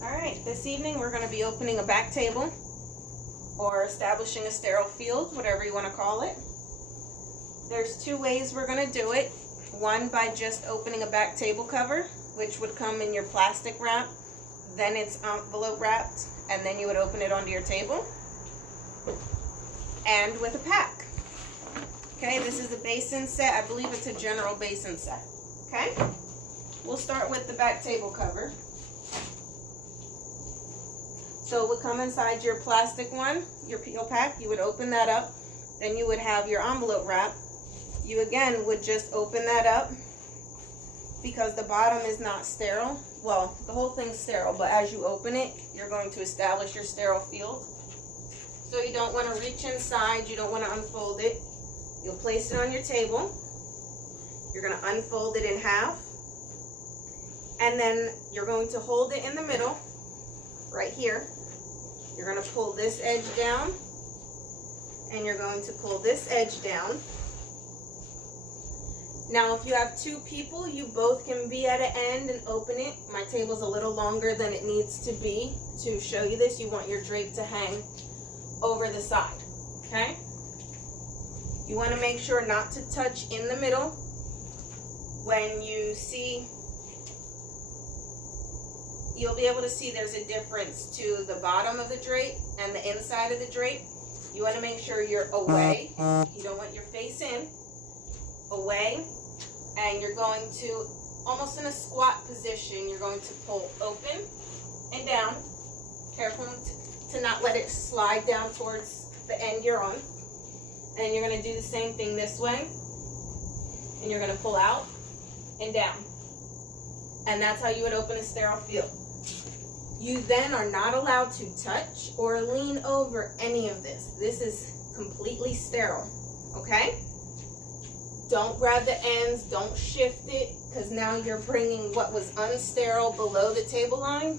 Alright, this evening we're going to be opening a back table or establishing a sterile field, whatever you want to call it. There's two ways we're going to do it. One by just opening a back table cover, which would come in your plastic wrap, then it's envelope wrapped, and then you would open it onto your table. And with a pack. Okay, this is a basin set. I believe it's a general basin set. Okay, we'll start with the back table cover. So it would come inside your plastic one, your peel pack. You would open that up. Then you would have your envelope wrap. You again would just open that up because the bottom is not sterile. Well, the whole thing's sterile, but as you open it, you're going to establish your sterile field. So you don't want to reach inside. You don't want to unfold it. You'll place it on your table. You're going to unfold it in half. And then you're going to hold it in the middle, right here. You're going to pull this edge down. And you're going to pull this edge down. Now, if you have two people, you both can be at an end and open it. My table's a little longer than it needs to be to show you this. You want your drape to hang over the side, okay? You want to make sure not to touch in the middle. When you see, you'll be able to see there's a difference to the bottom of the drape and the inside of the drape. You want to make sure you're away. You don't want your face in, away, and you're going to, almost in a squat position, you're going to pull open and down. Careful to not let it slide down towards the end you're on. And you're going to do the same thing this way. And you're going to pull out and down. And that's how you would open a sterile field. You then are not allowed to touch or lean over any of this. This is completely sterile, okay? Don't grab the ends, don't shift it, because now you're bringing what was unsterile below the table line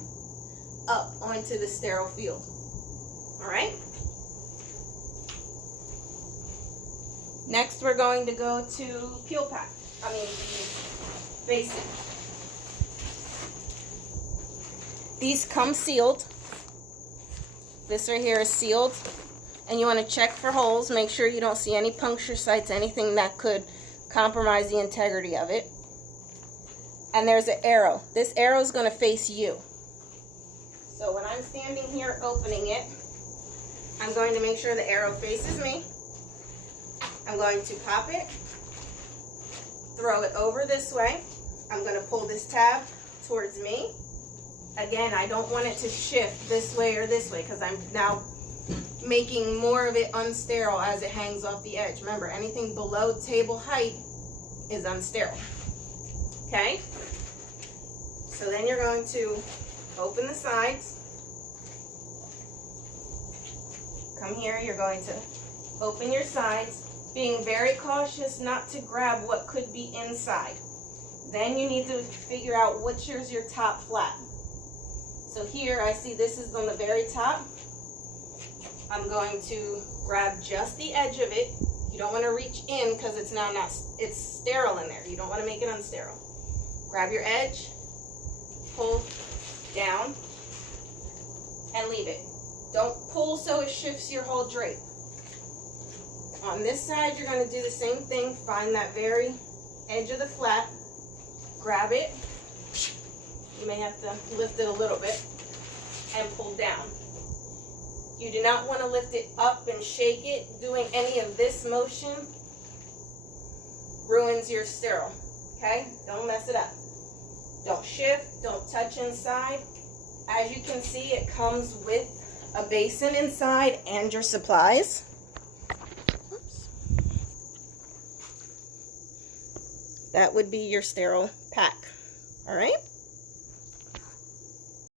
up onto the sterile field. All right? Next, we're going to go to peel pack. Basin. These come sealed. This right here is sealed. And you want to check for holes. Make sure you don't see any puncture sites, anything that could compromise the integrity of it. And there's an arrow. This arrow is going to face you. So when I'm standing here opening it, I'm going to make sure the arrow faces me. I'm going to pop it, throw it over this way. I'm going to pull this tab towards me. Again, I don't want it to shift this way or this way because I'm now making more of it unsterile as it hangs off the edge. Remember, anything below table height is unsterile. Okay? So then you're going to open the sides. Come here, you're going to open your sides, being very cautious not to grab what could be inside. Then you need to figure out which is your top flap. So here I see this is on the very top. I'm going to grab just the edge of it. You don't want to reach in because it's now not, it's sterile in there. You don't want to make it unsterile. Grab your edge, pull down, and leave it. Don't pull so it shifts your whole drape. On this side, you're going to do the same thing. Find that very edge of the flap, grab it. You may have to lift it a little bit and pull down. You do not want to lift it up and shake it. Doing any of this motion ruins your sterile, okay? Don't mess it up. Don't shift, don't touch inside. As you can see, it comes with a basin inside and your supplies. Oops. That would be your sterile pack, all right?